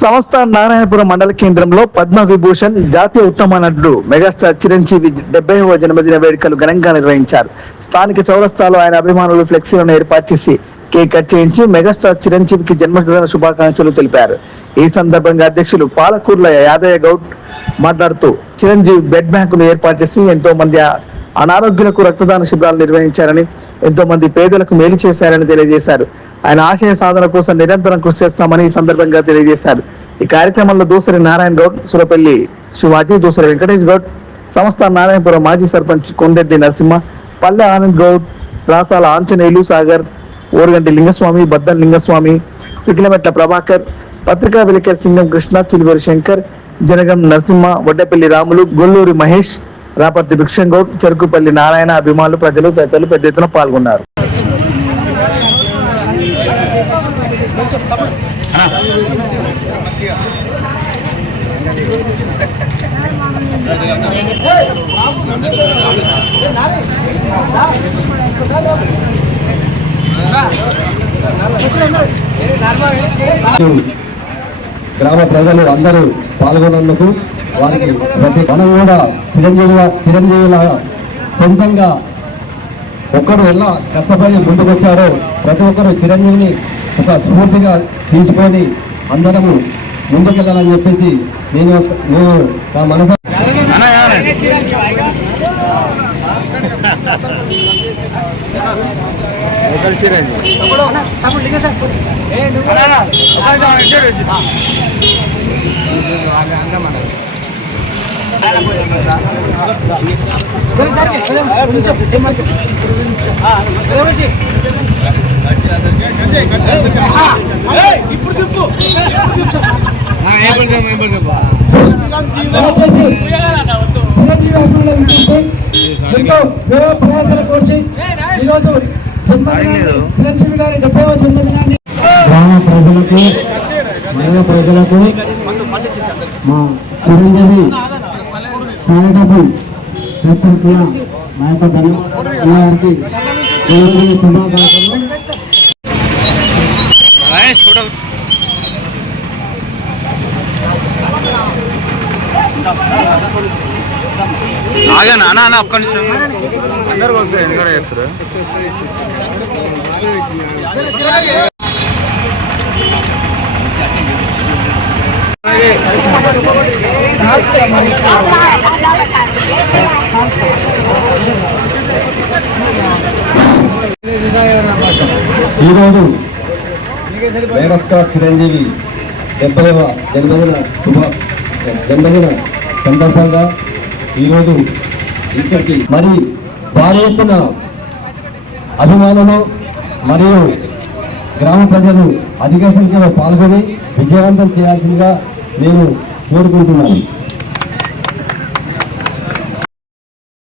సంస్థ నారాయణపురం మండల కేంద్రంలో పద్మ విభూషణ్ జాతీయ ఉత్తమ నటుడు మెగాస్టార్ చిరంజీవి 70వ జన్మదిన వేడుకలు ఘనంగా నిర్వహించారు. స్థానిక చౌరస్తాలో ఆయన అభిమానులు ఫ్లెక్సీలను ఏర్పాటు చేసి కేక్ కట్ చేయించి మెగాస్టార్ చిరంజీవికి జన్మదిన శుభాకాంక్షలు తెలిపారు. ఈ సందర్భంగా అధ్యక్షులు పాలకూర్ల యాదయ్య గౌడ్ మాట్లాడుతూ చిరంజీవి బ్లడ్ బ్యాంకును ఏర్పాటు చేసి ఎంతో మంది అనారోగ్యులకు రక్తదాన శిబిరాలు నిర్వహించారని, ఎంతో మంది పేదలకు మేలు చేశారని తెలియజేశారు. ఆయన ఆశయ సాధన కోసం నిరంతరం కృషి చేస్తామని ఈ సందర్భంగా తెలియజేశారు. ఈ కార్యక్రమంలో దూసరి నారాయణ గౌడ్, సురపల్లి శివాజీ, దూసరి వెంకటేష్ గౌడ్, సంస్థ నారాయణపురం మాజీ సర్పంచ్ కొండెడ్డి నరసింహ, పల్లె ఆనంద్ గౌడ్, రాసాల ఆంజనేయులు, సాగర్, ఓరుగంటి లింగస్వామి, బద్దల్ లింగస్వామి, సిగిలమెట్ల ప్రభాకర్, పత్రికా విలేకర్ సింగం కృష్ణ, చిలువూరి శంకర్, జనగం నరసింహ, వడ్డపల్లి రాములు, గొల్లూరి మహేష్, రాపర్తి భిక్షంగౌడ్, చెరుకుపల్లి నారాయణ, అభిమానులు, ప్రజలు తదితరులు పెద్ద ఎత్తున పాల్గొన్నారు. గ్రామ ప్రజలు అందరూ పాల్గొన్నందుకు వారికి మనం కూడా చిరంజీవుల సొంతంగా ఒక్కరు ఎలా కష్టపడి ముందుకొచ్చారో ప్రతి ఒక్కరు చిరంజీవిని ఒక స్ఫూర్తిగా తీసుకొని అందరము ముందుకెళ్ళాలని చెప్పేసి నేను నా మనసు ఎంతో ప్రయాసాలు కోర్చి ఈరోజు చిరంజీవి గారి 70వ జన్మదినాన్ని గ్రామ ప్రజలకు మా చిరంజీవి చారిటబుల్ ట్రస్ట్ తరఫున మా యొక్క ధన్యవాదాలు గారికి శుభాకాంక్షలు. ఆగా ఒక్క నిమిషం అందరికి వస్తాయి ఎందుకంటే చెప్తారు. ఈరోజు మెగాస్టార్ చిరంజీవి 70వ జన్మదిన సందర్భంగా ఈరోజు ఇక్కడికి మరి భారీ ఎత్తున అభిమానులు మరియు గ్రామ ప్రజలు అధిక సంఖ్యలో పాల్గొని విజయవంతం చేయాల్సిందిగా నేను కోరుకుంటున్నాను.